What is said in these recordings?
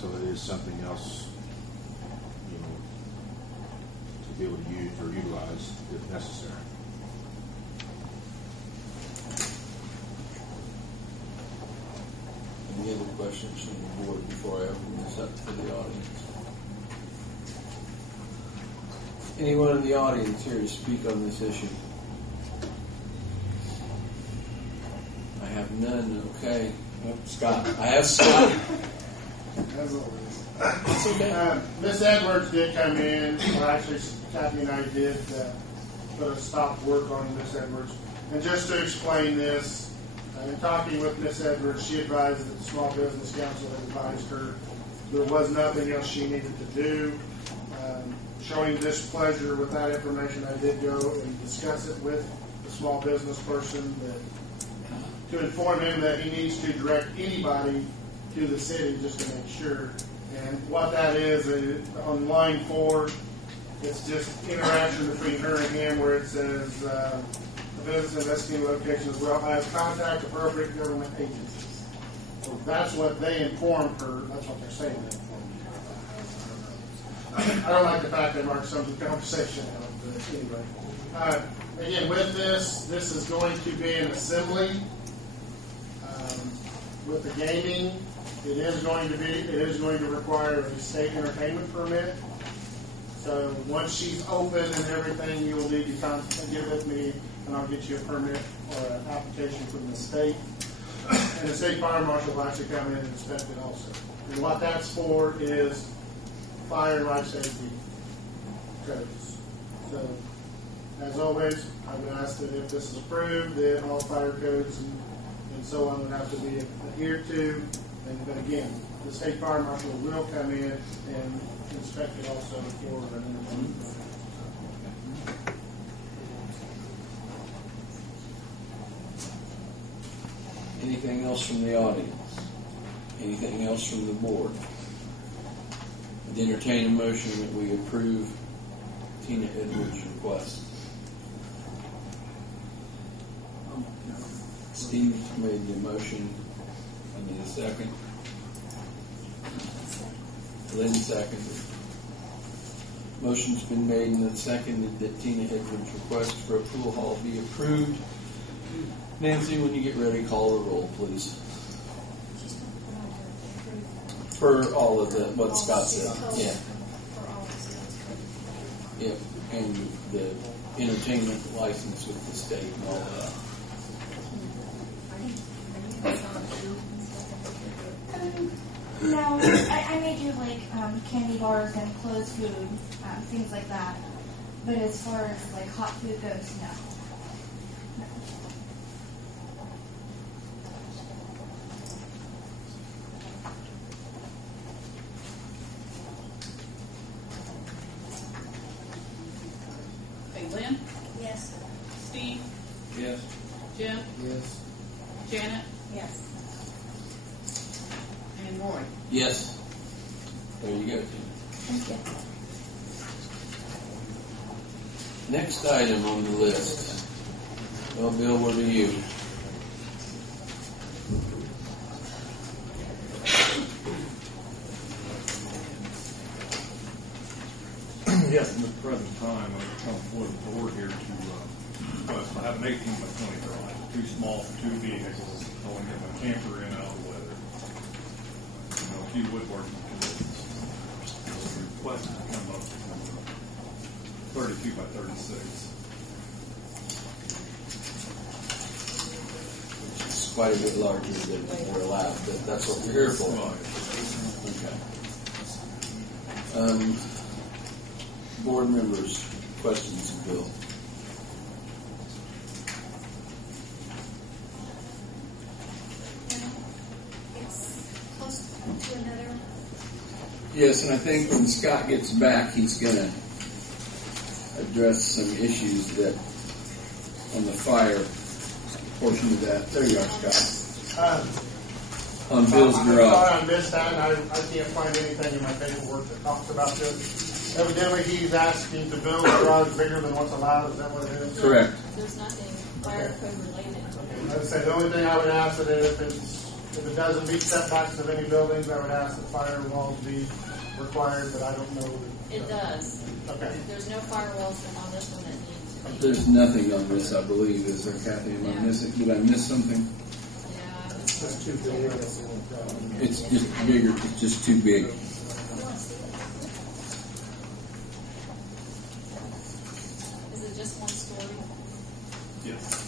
So it is something else, to be able to use or utilize if necessary. Any other questions from the board before I open this up to the audience? Anyone in the audience here to speak on this issue? I have none. Okay. Oh, Scott. I have Scott. As always. It's okay. Miss Edwards did come in, or actually Kathy and I did put a stop work on Miss Edwards. And just to explain this, in talking with Miss Edwards, she advised that the Small Business Council had advised her there was nothing else she needed to do. Showing displeasure with that information, I did go and discuss it with the small business person to inform him that he needs to direct anybody to the city just to make sure. And what that is on line 4, it's just interaction between her and him where it says the business investigating location as well as contact appropriate government agencies. So that's what they informed her. That's what they're saying they informed her. I don't like the fact that Mark sums the conversation out, but anyway. Again, with this is going to be an assembly. With the gaming, it is going to require a state entertainment permit. So once she's open and everything, you will need to get with me, and I'll get you a permit or an application from the state. And the state fire marshal will actually come in and inspect it also. And what that's for is fire and life safety codes. So, as always, I would ask that if this is approved, that all fire codes and so on would have to be adhered to. But again, the state fire marshal will come in and inspect it also for an entertainment permit. Anything else from the audience? Anything else from the board? I'd entertain a motion that we approve Tina Edwards' request. Steve made the motion. I need a second. Lynn seconded. Motion's been made and seconded that Tina Edwards' request for a pool hall be approved. Nancy, when you get ready, call the roll, please. For all of what Scott said. Yeah. Yep. And the entertainment license with the state and all that. No, I may do like candy bars and closed food, things like that. But as far as like hot food goes, no. Lynn? Yes. Steve? Yes. Jim? Yes. Janet? Yes. And Roy? Yes. There you go, Tina. Thank you. Next item on the list. Well, Bill, what are you? Yes, in the present time, I've come before the board here to have an 18 by 20 garage, too small for 2 vehicles. I want to get my camper in out of the weather. A few woodworking conditions. So the request to come up with 32 by 36. Which is quite a bit larger than we're allowed, but that's what we're here for. Okay. Board members, questions of Bill? It's close to another. Yes, and I think when Scott gets back, he's going to address some issues that on the fire portion of that. There you are, Scott. On Bill's I'm garage. sorry I missed that, and I can't find anything in my paperwork that talks about this. Evidently, he's asking to build a garage bigger than what's allowed. Is that what it is? Correct. There's nothing fire code related. Okay. I'd say the only thing I would ask is if it's If it doesn't meet setbacks of any buildings, I would ask that firewalls be required, but I don't know. It does. Okay. There's no firewalls on this one that needs to be. There's nothing on this, I believe, is there, Kathy? Am I Yeah. missing? Did I miss something? Yeah. That's too big. That's the only problem. It's just bigger. It's just too big. Is it just one story? Yes.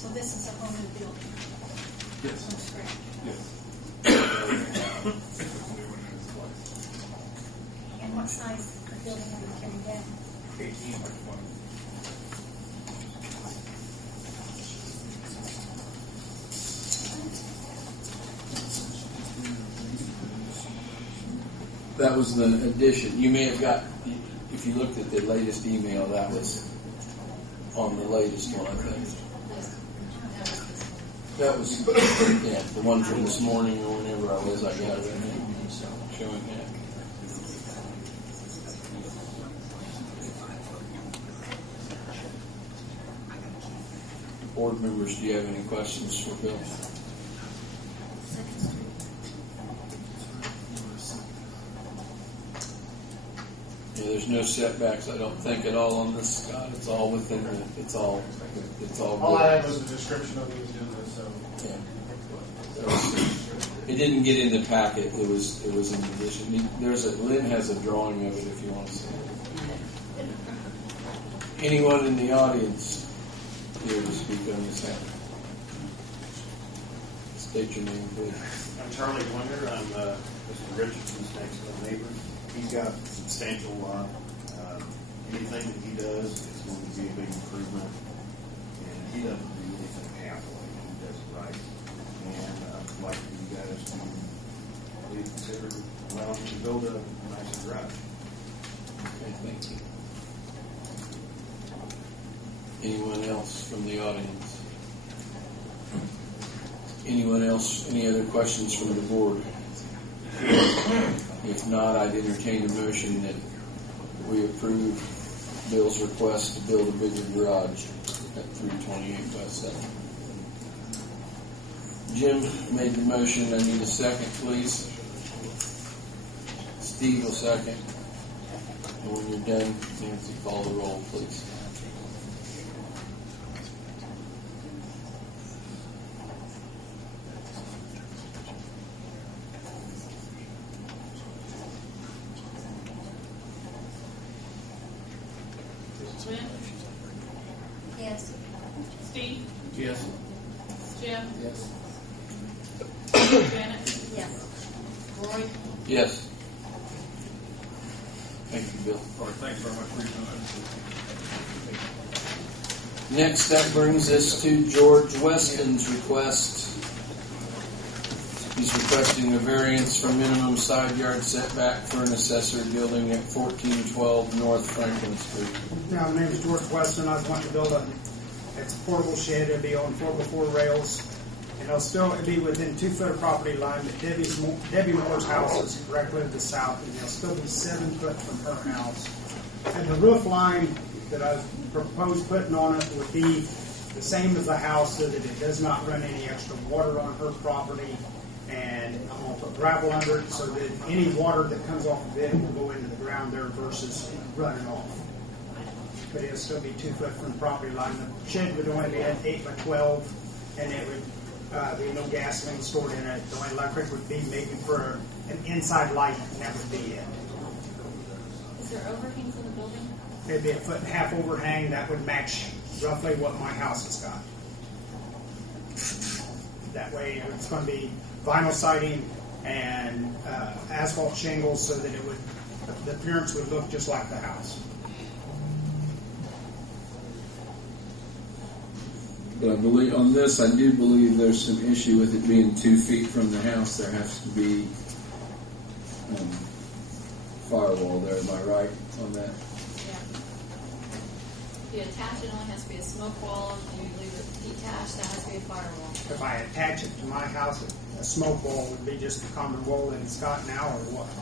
So this is a whole new building. Yes. From scratch. Yes. Put the new one in its place. And what size of building are you tearing down? 18 by 20. That was the addition. You may have got, if you looked at the latest email, that was on the latest one, I think. That was, yeah, the one from this morning or whenever I was, I got it in there, showing that. Board members, do you have any questions for Bill? Second Street. Yeah, there's no setbacks, I don't think, at all on this, Scott. It's all within the, it's all All I good. had was a description of the agenda, so. Yeah. It didn't get in the packet, it was in addition. Lynn has a drawing of it if you want to see it. Anyone in the audience here to speak on this matter? State your name, please. I'm Charlie Winder. I'm Mr. Richardson's next door neighbor. He's got a substantial lot. Anything that he does is going to be a big improvement. And he doesn't do anything halfway. He does it right. And I'd like for you guys to please consider allowing him to build a nicer garage. Okay, thank you. Anyone else from the audience? Anyone else? Any other questions from the board? If not, I'd entertain a motion that we approve Bill's request to build a bigger garage at 328 by 7. Jim made the motion. I need a second, please. Steve will second. And when you're done, Nancy, call the roll, please. Lynn? Yes. Steve? Yes. Jim? Yes. Janet? Yes. Roy? Yes. Thank you, Bill. All right, thanks very much for your time. Next, that brings us to George Weston's request. He's requesting a variance from minimum side yard setback for an accessory building at 1412 North Franklin Street. Now, my name is George Weston. I was wanting to build it's a portable shed. It'll be on 4x4 rails. And it'll still be within 2 foot of property line, but Debbie Moore's house is directly to the south, and it'll still be 7 foot from her house. And the roof line that I've proposed putting on it would be the same as the house, so that it does not run any extra water on her property. And I'm going to put gravel under it so that any water that comes off of it will go into the ground there versus running off. But it'll still be 2 foot from the property line. The shed would only be at 8 by 12, and it would be no gasoline stored in it. The only electric would be maybe for an inside light, and that would be it. Is there overhangs in the building? It'd be a 1.5 foot overhang that would match roughly what my house has got. That way, it's going to be vinyl siding and asphalt shingles, so that the appearance would look just like the house. But I believe on this, I do believe there's some issue with it being 2 feet from the house. There has to be firewall there. Am I right on that? Yeah. If you attach it, only has to be a smoke wall. If you leave it detached, that has to be a firewall. If I attach it to my house, a smoke wall would be just a common wall in Scott now, or what?